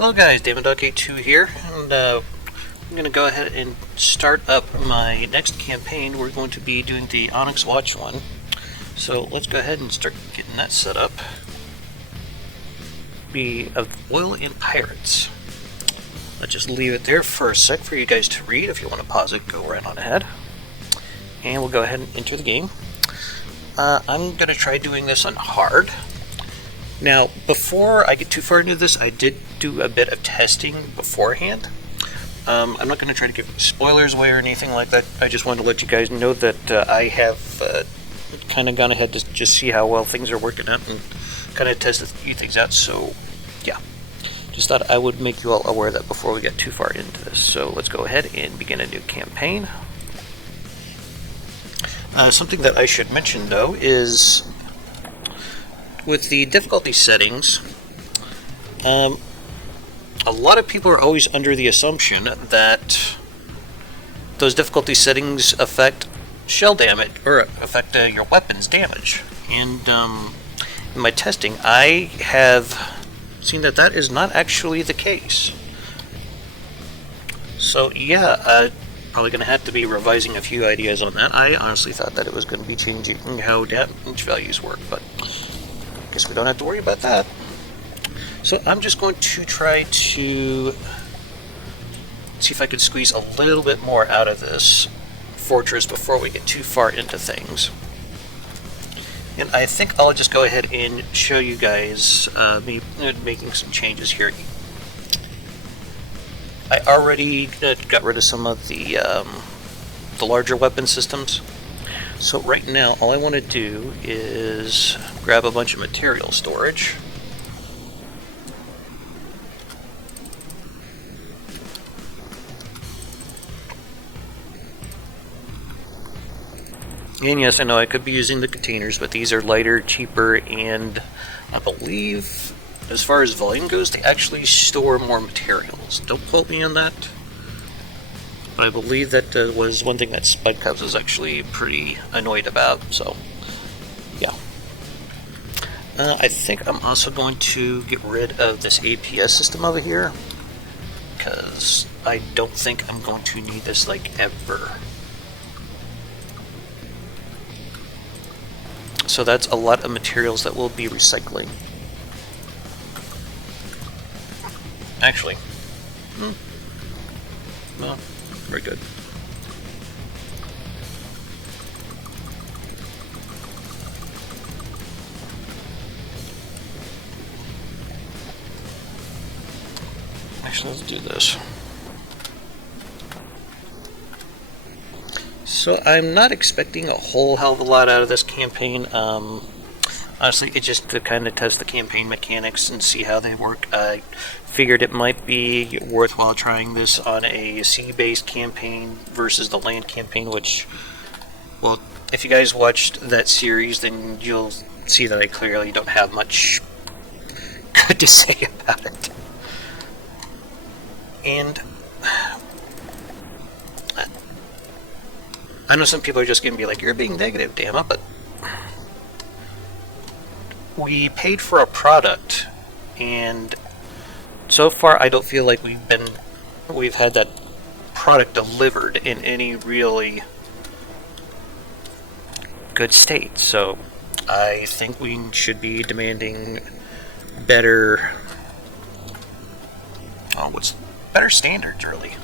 Hello guys, Dama.K2 here, and I'm going to go ahead and start up my next campaign. We're going to be doing the Onyx Watch one. So let's go ahead and start getting that set up. Be of oil and pirates. Let's just leave it there for a sec for you guys to read. If you want to pause it, go right on ahead. And we'll go ahead and enter the game. I'm going to try doing this on hard. Now, before I get too far into this, I did do a bit of testing beforehand. I'm not going to try to give spoilers away or anything like that. I just wanted to let you guys know that I have kind of gone ahead to just see how well things are working out and kind of test a few things out. So, yeah. Just thought I would make you all aware of that before we get too far into this. So let's go ahead and begin a new campaign. Something that I should mention, though, is with the difficulty settings, a lot of people are always under the assumption that those difficulty settings affect shell damage, or affect your weapon's damage. And in my testing, I have seen that that is not actually the case. So yeah, probably going to have to be revising a few ideas on that. I honestly thought that it was going to be changing how damage values work, but I guess we don't have to worry about that. So I'm just going to try to see if I can squeeze a little bit more out of this fortress before we get too far into things. And I think I'll just go ahead and show you guys me making some changes here. I already got rid of some of the larger weapon systems. So right now, all I want to do is grab a bunch of material storage. And yes, I know I could be using the containers, but these are lighter, cheaper, and I believe, as far as volume goes, they actually store more materials. Don't quote me on that. But I believe that was one thing that Spud Cubs was actually pretty annoyed about, so yeah. I think I'm also going to get rid of this APS system over here, because I don't think I'm going to need this, like, ever. So that's a lot of materials that we'll be recycling. Actually, well, very good. Actually, let's do this. So I'm not expecting a whole hell of a lot out of this campaign. Honestly, it's just to kind of test the campaign mechanics and see how they work. I figured it might be worthwhile trying this on a sea-based campaign versus the land campaign, which, well, if you guys watched that series, then you'll see that I clearly don't have much good to say about it. And I know some people are just going to be like, you're being negative, Dama, but we paid for a product, and so far I don't feel like we've had that product delivered in any really good state. So I think we should be demanding better, better standards, really.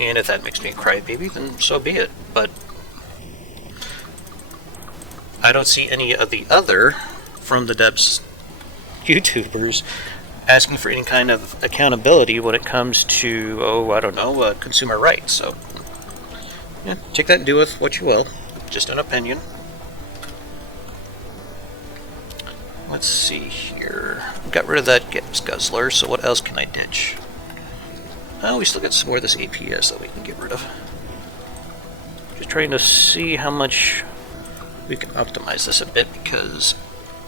And if that makes me a crybaby, then so be it. But I don't see any of the other From the Depths YouTubers asking for any kind of accountability when it comes to, I don't know, consumer rights. So, yeah, take that and do with what you will. Just an opinion. Let's see here. Got rid of that gas guzzler, so what else can I ditch? Oh, we still got some more of this APS that we can get rid of. Just trying to see how much we can optimize this a bit, because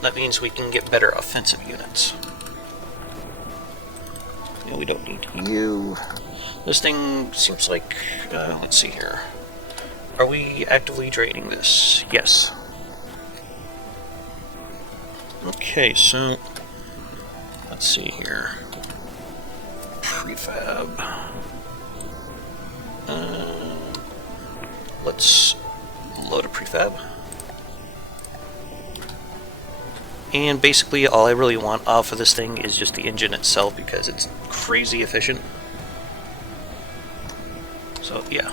that means we can get better offensive units. Yeah, we don't need you. This thing seems like, let's see here. Are we actively draining this? Yes. Okay, so Let's see here. Prefab. Let's load a prefab. And basically all I really want off of this thing is just the engine itself because it's crazy efficient. So yeah.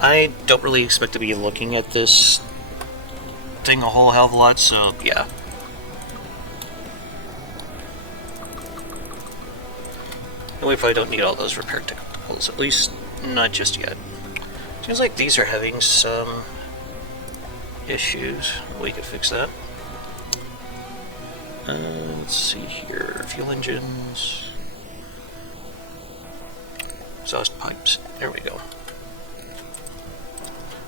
I don't really expect to be looking at this thing a whole hell of a lot, so yeah. And we probably don't need all those repair technicals, at least not just yet. Seems like these are having some issues. We could fix that. Let's see here. Fuel engines. Exhaust pipes. There we go.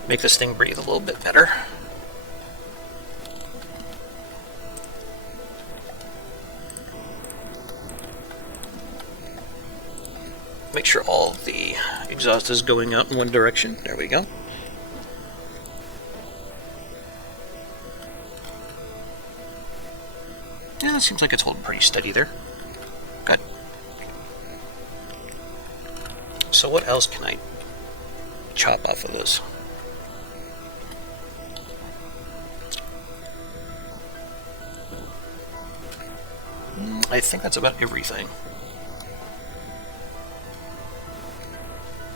Make this thing breathe a little bit better. Make sure all the exhaust is going out in one direction. There we go. Yeah, it seems like it's holding pretty steady there. Good. So what else can I chop off of this? I think that's about everything.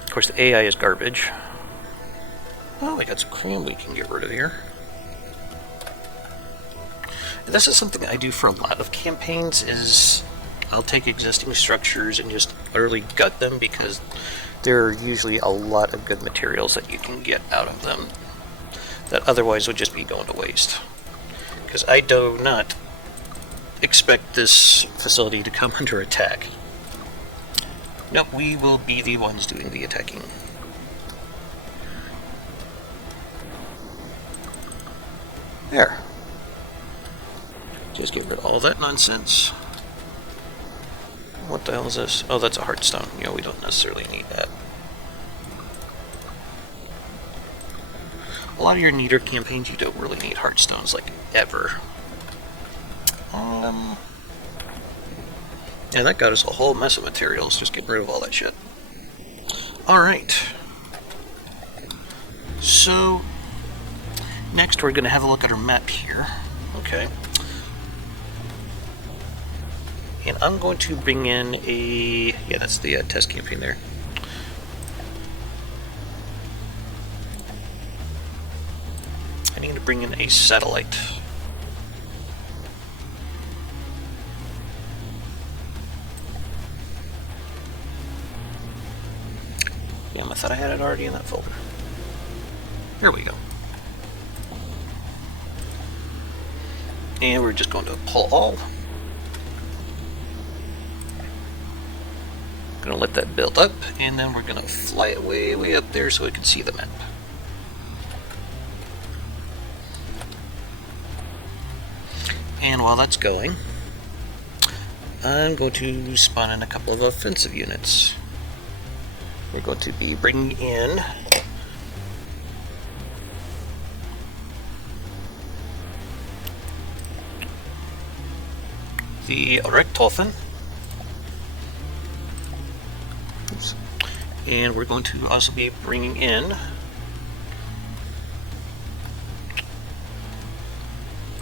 Of course, the AI is garbage. Oh, we got some cream we can get rid of here. And this is something I do for a lot of campaigns, is I'll take existing structures and just utterly gut them because there are usually a lot of good materials that you can get out of them that otherwise would just be going to waste. Because I do not expect this facility to come under attack. Nope, we will be the ones doing the attacking. There. Just get rid of all that nonsense. What the hell is this? Oh, that's a heartstone. Yeah, we don't necessarily need that. A lot of your neater campaigns, you don't really need heartstones, like, ever. Yeah, that got us a whole mess of materials, just getting rid of all that shit. Alright. So, next we're going to have a look at our map here. Okay. And I'm going to bring in a... yeah, that's the test campaign there. I need to bring in a satellite. Damn, I thought I had it already in that folder. Here we go. And we're just going to pull all. Gonna let that build up, and then we're gonna fly it way up there so we can see the map. And while that's going, I'm going to spawn in a couple of offensive units. We're going to be bringing in the Rectolfen. Oops. And we're going to also be bringing in a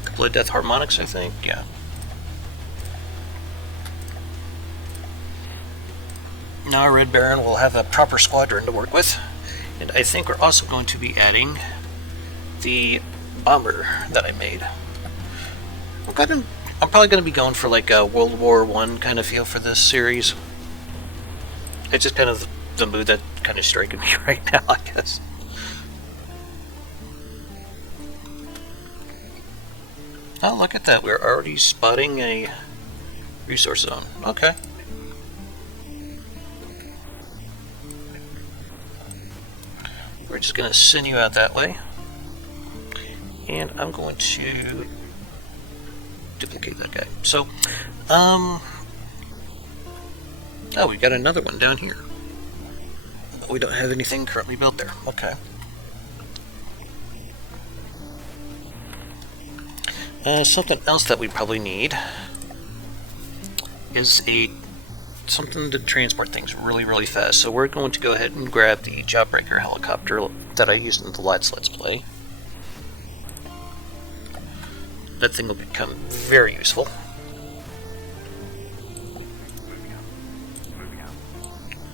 couple of Death Harmonics, I think. Yeah. Now our Red Baron will have a proper squadron to work with, and I think we're also going to be adding the bomber that I made. I'm probably going to be going for like a World War I kind of feel for this series. It's just kind of the mood that kind of striking me right now, I guess. Oh, look at that. We're already spotting a resource zone. Okay. We're just going to send you out that way. And I'm going to duplicate that guy. So, oh, we got another one down here. We don't have anything currently built there. Okay. Something else that we probably need is something to transport things really fast. So we're going to go ahead and grab the Jawbreaker helicopter that I used in the last Let's Play. That thing will become very useful.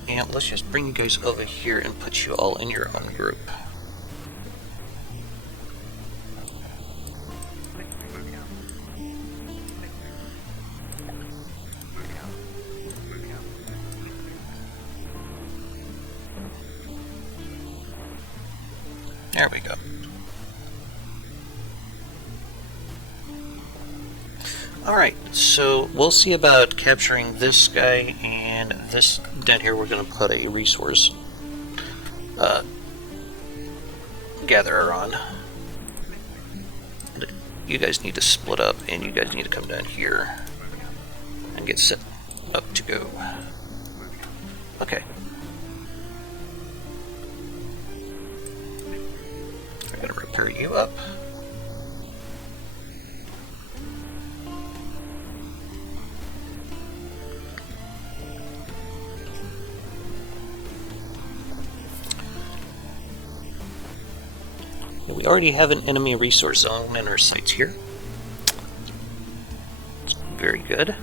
And let's just bring you guys over here and put you all in your own group. There we go. Alright, so we'll see about capturing this guy, and this down here we're going to put a resource gatherer on. You guys need to split up, and you guys need to come down here and get set up to go. Okay. I'm going to repair you up. We already have an enemy resource zone in our sights here. It's very good.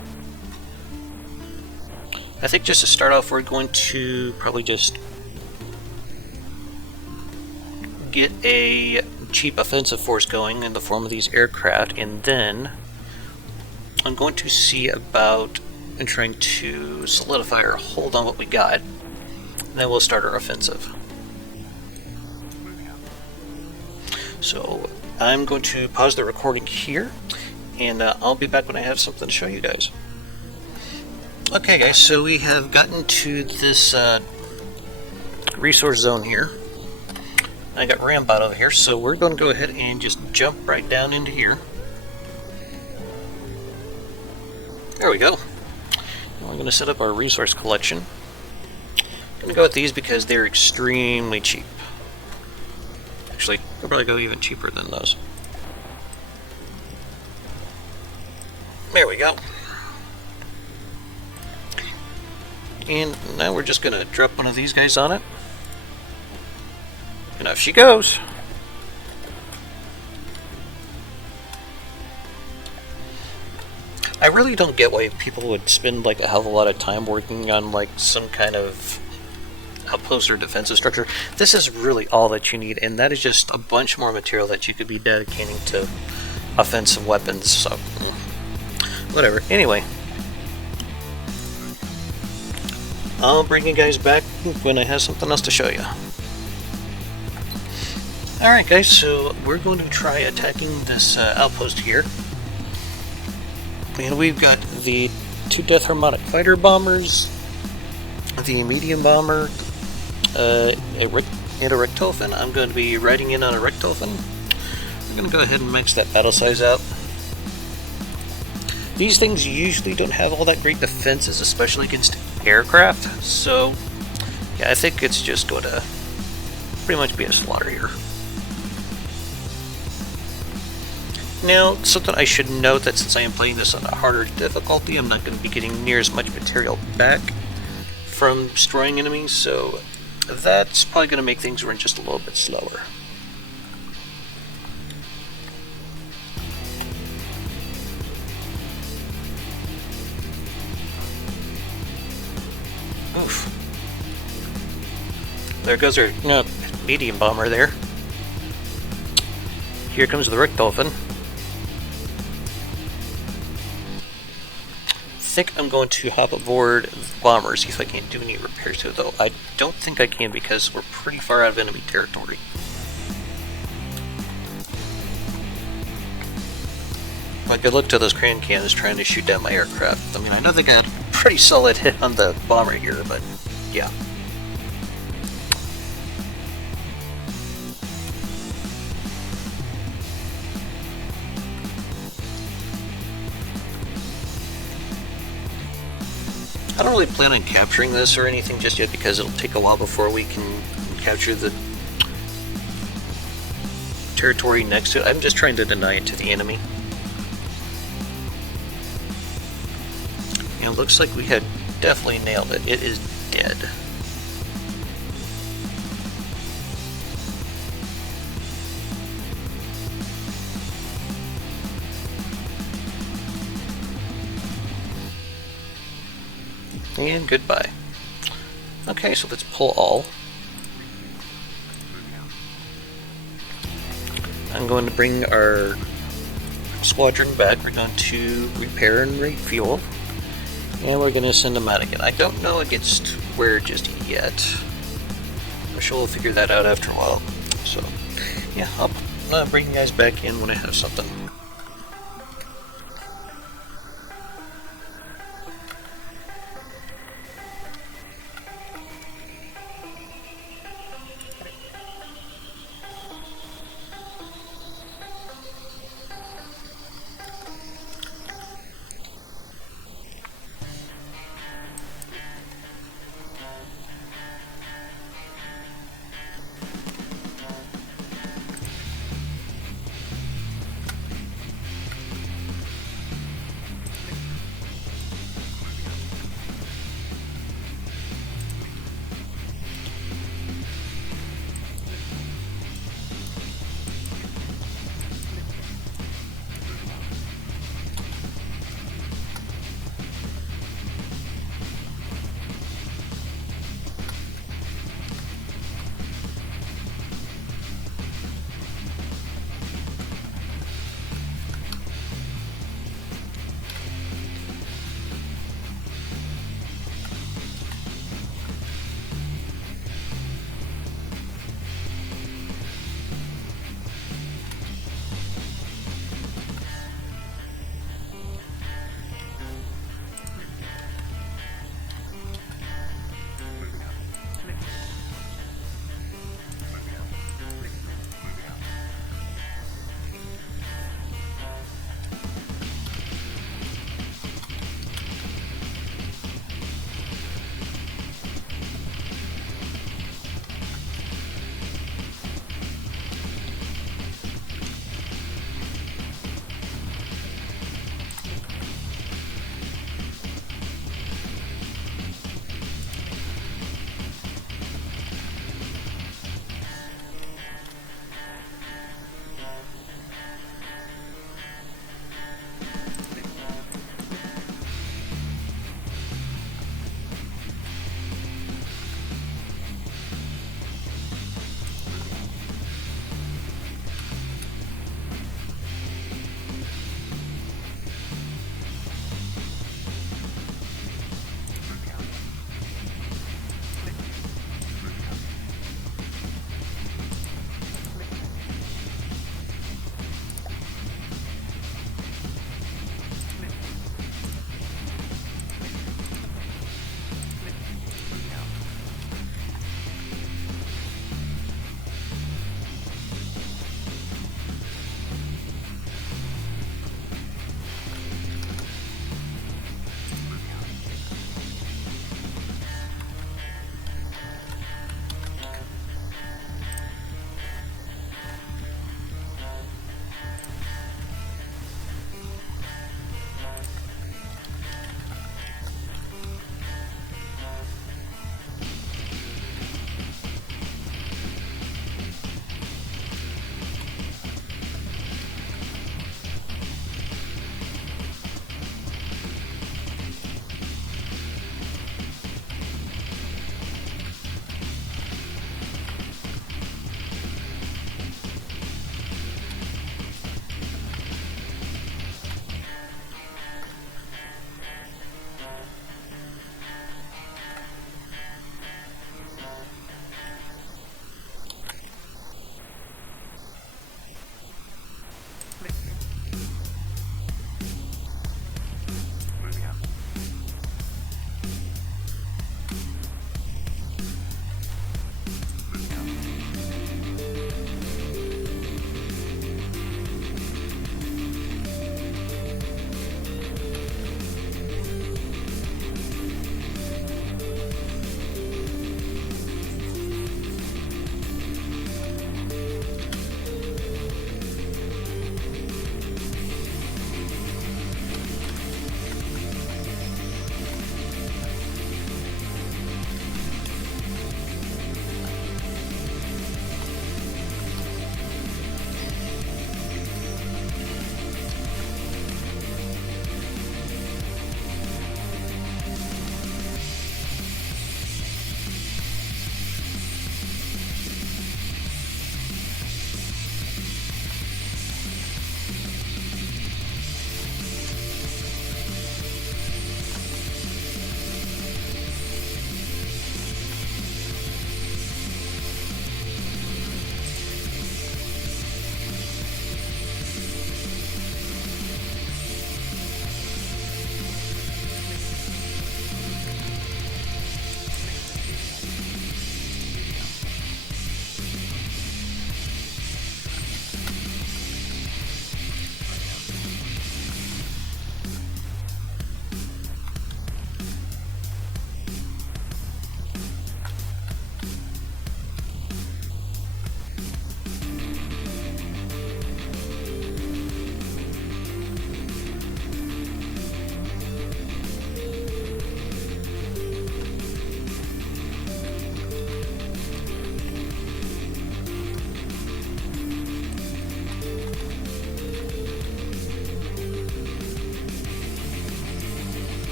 I think just to start off, we're going to probably just get a cheap offensive force going in the form of these aircraft, and then I'm going to see about and trying to solidify or hold on what we got, and then we'll start our offensive. So I'm going to pause the recording here, and I'll be back when I have something to show you guys. Okay guys, so we have gotten to this resource zone here. I got Rambot over here, so we're going to go ahead and just jump right down into here. There we go. Now we're going to set up our resource collection. I'm going to go with these because they're extremely cheap. Actually, I'll probably go even cheaper than those. There we go. And now we're just going to drop one of these guys on it. And off she goes. I really don't get why people would spend like a hell of a lot of time working on like some kind of outpost or defensive structure. This is really all that you need, and that is just a bunch more material that you could be dedicating to offensive weapons. So, whatever. Anyway, I'll bring you guys back when I have something else to show you. Alright guys, so we're going to try attacking this outpost here. And we've got the 2 Death Harmonic Fighter Bombers, the Medium Bomber, and a Richtofen. I'm going to be riding in on a Richtofen. I'm going to go ahead and max that battle size out. These things usually don't have all that great defenses, especially against aircraft, so yeah, I think it's just going to pretty much be a slaughter here. Now, something I should note that since I am playing this on a harder difficulty, I'm not going to be getting near as much material back from destroying enemies, so that's probably going to make things run just a little bit slower. Oof. There goes our medium bomber there. Here comes the Richtofen. I think I'm going to hop aboard the bomber, see if I can do any repairs to it, though I don't think I can because we're pretty far out of enemy territory. But good luck to those crane cannons trying to shoot down my aircraft. I mean, I know they got a pretty solid hit on the bomber here, but yeah. I don't really plan on capturing this or anything just yet because it'll take a while before we can capture the territory next to it. I'm just trying to deny it to the enemy. And it looks like we had definitely nailed it. It is dead. And goodbye. Okay, so let's pull all. I'm going to bring our squadron back. We're going to repair and refuel. And we're going to send them out again. I don't know against where just yet. I'm sure we'll figure that out after a while. So, yeah, I'll bring you guys back in when I have something.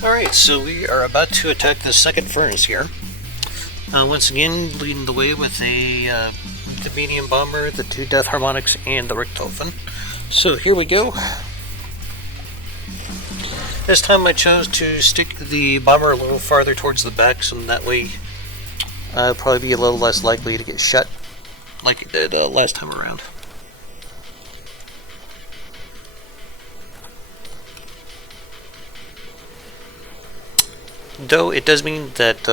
Alright, so we are about to attack the second furnace here. Once again, leading the way with the medium bomber, the 2 death harmonics, and the Richthofen. So here we go. This time I chose to stick the bomber a little farther towards the back, so that way I'll probably be a little less likely to get shut like it did last time around. Though it does mean that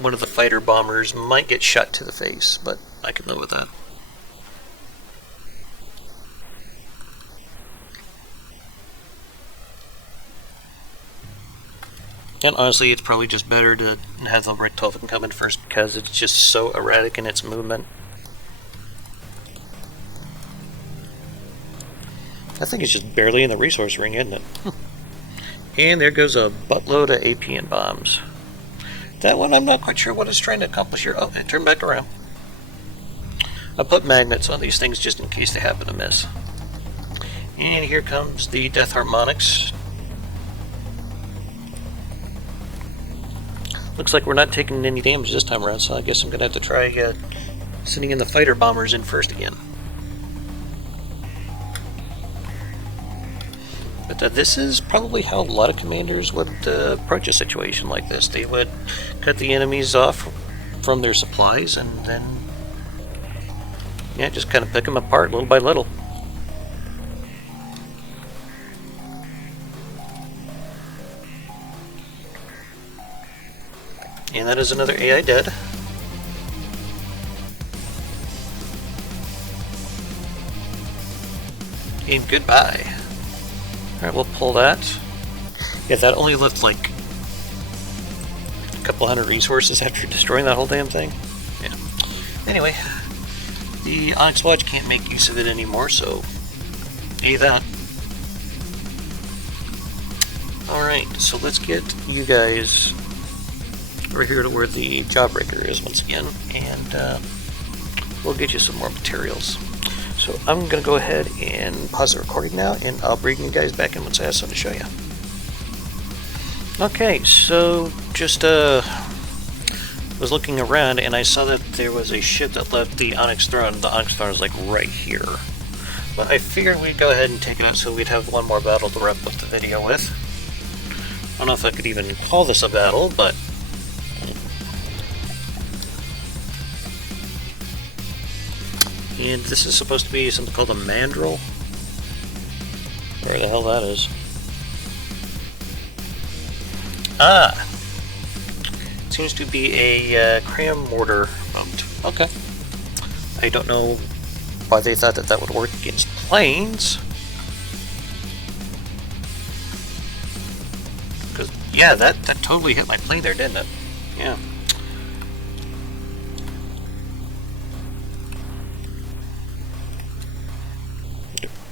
one of the fighter bombers might get shot to the face, but I can live with that. And honestly, it's probably just better to have the Richthofen come in first because it's just so erratic in its movement. I think it's just barely in the resource ring, isn't it? And there goes a buttload of APN bombs. That one, I'm not quite sure what it's trying to accomplish here. Oh, it turned back around. I put magnets on these things just in case they happen to miss. And here comes the death harmonics. Looks like we're not taking any damage this time around, so I guess I'm going to have to try sending in the fighter bombers in first again. But this is probably how a lot of commanders would approach a situation like this. They would cut the enemies off from their supplies and then, yeah, just kind of pick them apart little by little. And that is another AI dead. And goodbye. Alright, we'll pull that. Yeah, that only left like a couple hundred resources after destroying that whole damn thing. Yeah. Anyway, the Onyx Watch can't make use of it anymore, so A that. Alright, so let's get you guys over here to where the Jawbreaker is once again, and we'll get you some more materials. So I'm going to go ahead and pause the recording now, and I'll bring you guys back in once I have something to show you. Okay, so just was looking around, and I saw that there was a ship that left the Onyx Throne. The Onyx Throne is like right here. But I figured we'd go ahead and take it out so we'd have one more battle to wrap up the video with. I don't know if I could even call this a battle, but and this is supposed to be something called a mandrel. Where the hell that is. Ah! It seems to be a cram mortar boat. Okay. I don't know why they thought that that would work against planes. Because, yeah, that totally hit my plane there, didn't it? Yeah.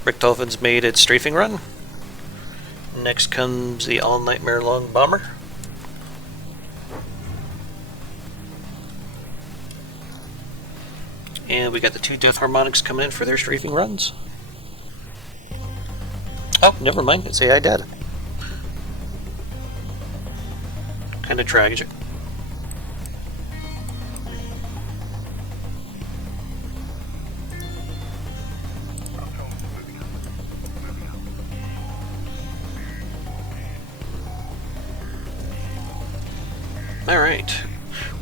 Richthofen's made its strafing run. Next comes the all nightmare long bomber. And we got the 2 death harmonics coming in for their strafing runs. Oh, never mind, it's AI dead. Kinda tragic. Alright,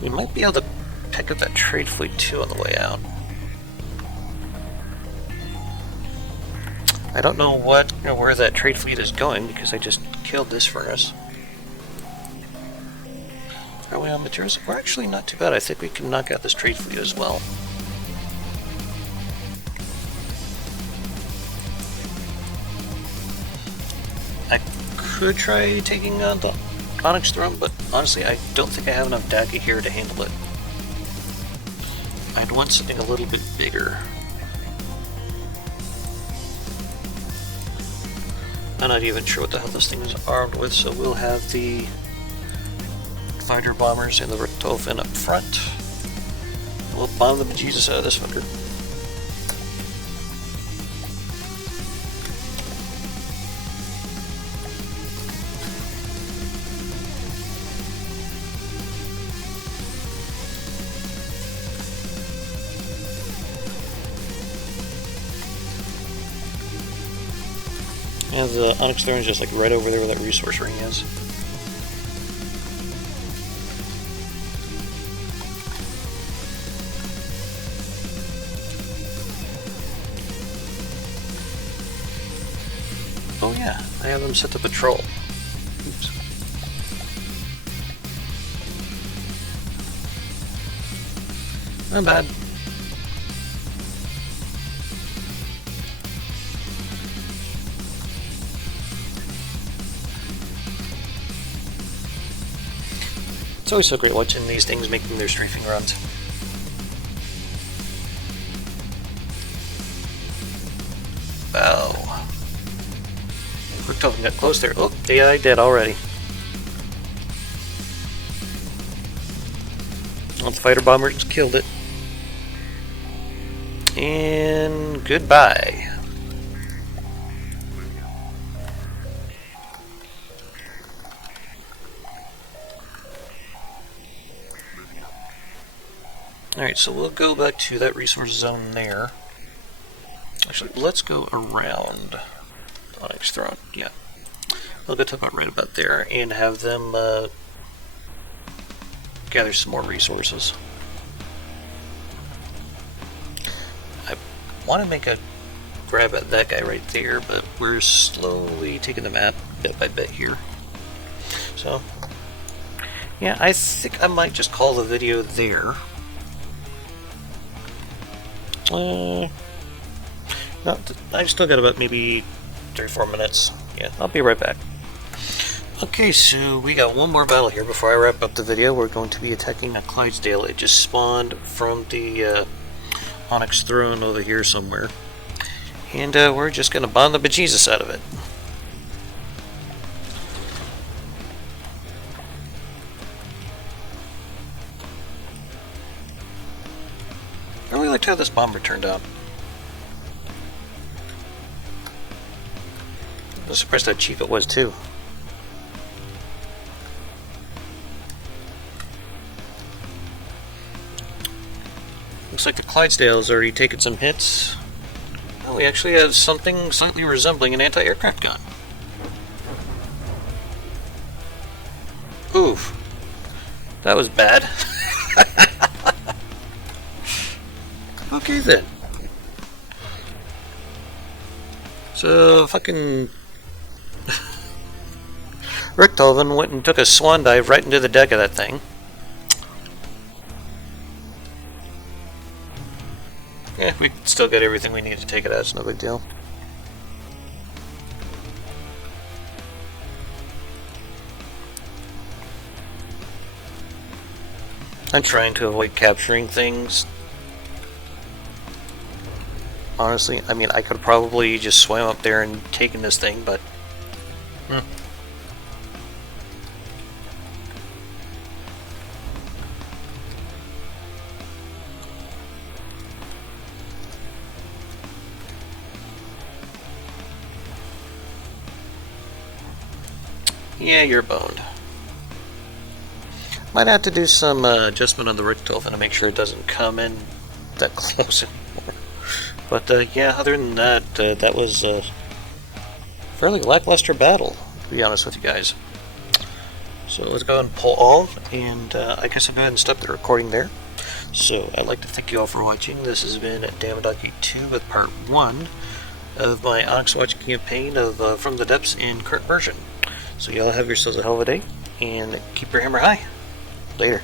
we might be able to pick up that trade fleet too on the way out. I don't know where that trade fleet is going because I just killed this furnace. Are we on materials? We're actually not too bad. I think we can knock out this trade fleet as well. I could try taking on the Onyx Throne, but honestly, I don't think I have enough DACA here to handle it. I'd want something a little bit bigger. I'm not even sure what the hell this thing is armed with, so we'll have the fighter bombers and the Richthofen up front. We'll bomb the bejesus out of this fucker. Yeah, the Onyx throne is just like right over there where that resource ring is. Oh yeah, I have them set to patrol. Oops. Not bad. It's always so great watching these things making their strafing runs. Wow. Looked up and got close there. Oh, AI dead already. Well, the fighter bomber just killed it. And goodbye. Alright, so we'll go back to that resource zone there. Actually, let's go around Onyx Throne. Yeah. I'll go to about right about there and have them gather some more resources. I want to make a grab at that guy right there, but we're slowly taking the map bit by bit here. So, yeah, I think I might just call the video there. No, I've still got about maybe 3-4 minutes. Yeah, I'll be right back. Okay, so we got one more battle here before I wrap up the video. We're going to be attacking a Clydesdale. It just spawned from the Onyx Throne over here somewhere. And we're just going to bomb the bejesus out of it. I really liked how this bomber turned out. I was surprised how cheap it was too. Looks like the Clydesdale's already taken some hits. Oh, we actually have something slightly resembling an anti-aircraft gun. Oof. That was bad. Okay then. So fucking Richthofen went and took a swan dive right into the deck of that thing. Yeah, we still got everything we need to take it out. It's no big deal. I'm trying to avoid capturing things. Honestly, I mean, I could probably just swim up there and taken this thing, but... Yeah, you're boned. Might have to do some adjustment on the Richthofen to make sure it doesn't come in that close anymore. But yeah, other than that, that was a fairly lackluster battle, to be honest with you guys. So let's go ahead and pull all, and I guess I'll go ahead and stop the recording there. So I'd like to thank you all for watching. This has been Dama 2 with part 1 of my Onyx Watch campaign of From the Depths in current version. So y'all have yourselves a hell of a day, and keep your hammer high. Later.